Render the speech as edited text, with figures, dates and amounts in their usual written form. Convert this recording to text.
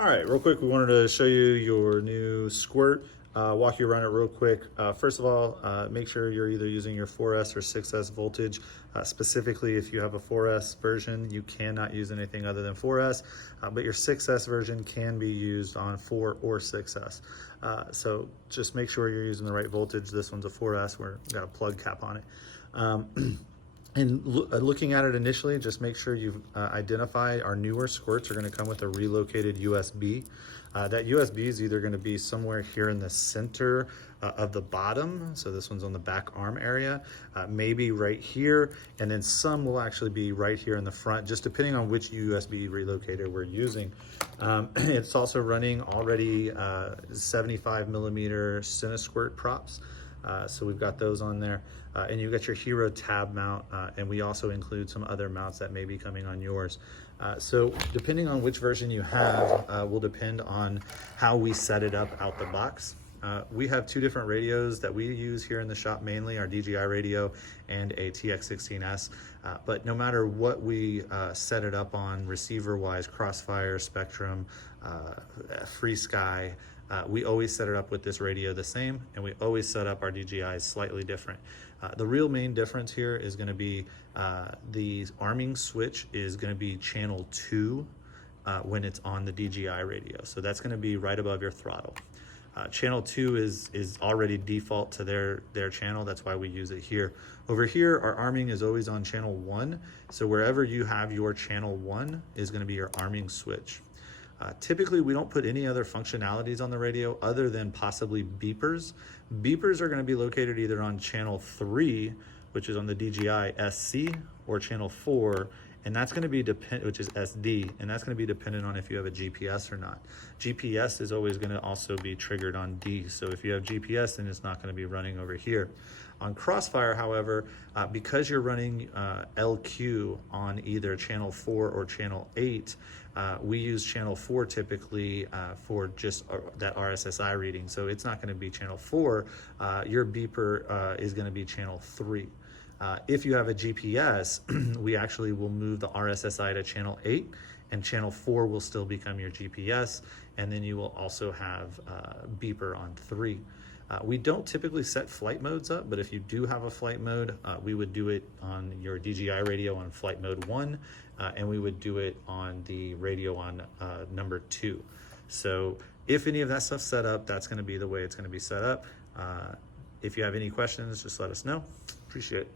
All right, real quick, we wanted to show you your new Squirt, walk you around it real quick. First of all, make sure you're either using your 4S or 6S voltage. Specifically, if you have a 4S version, you cannot use anything other than 4S, but your 6S version can be used on 4 or 6S. So just make sure you're using the right voltage. This one's a 4S, we've got a plug cap on it. And looking at it initially, just make sure you've identified our newer squirts are going to come with a relocated USB. That USB is either going to be somewhere here in the center of the bottom. So this one's on the back arm area, maybe right here. And then some will actually be right here in the front, just depending on which USB relocator we're using. It's also running already 75 millimeter Squirt props. So we've got those on there, and you've got your Hero tab mount, and we also include some other mounts that may be coming on yours. So depending on which version you have will depend on how we set it up out the box. We have two different radios that we use here in the shop, mainly our DJI radio and a TX16S. But no matter what we set it up on, receiver-wise, Crossfire, Spectrum, Free Sky, we always set it up with this radio the same, and we always set up our DJIs slightly different. The real main difference here is going to be the arming switch is going to be channel 2 when it's on the DJI radio. So that's going to be right above your throttle. Channel 2 is already default to their channel. That's why we use it here. Over here, our arming is always on channel 1. So wherever you have your channel 1 is going to be your arming switch. Typically, we don't put any other functionalities on the radio other than possibly beepers. Beepers are going to be located either on channel 3, which is on the DJI SC, or channel 4, and that's going to be which is SD, and that's going to be dependent on if you have a GPS or not. GPS is always going to also be triggered on D, so if you have GPS, then it's not going to be running over here. On Crossfire, however, because you're running LQ on either channel 4 or channel 8, we use channel 4 typically for just that RSSI reading. So it's not going to be channel 4. Your beeper is going to be channel 3. If you have a GPS, we actually will move the RSSI to channel 8, and channel 4 will still become your GPS, and then you will also have beeper on 3. We don't typically set flight modes up, but if you do have a flight mode, we would do it on your DJI radio on flight mode 1, and we would do it on the radio on number 2. So if any of that stuff's set up, that's going to be the way it's going to be set up. If you have any questions, just let us know. Appreciate it.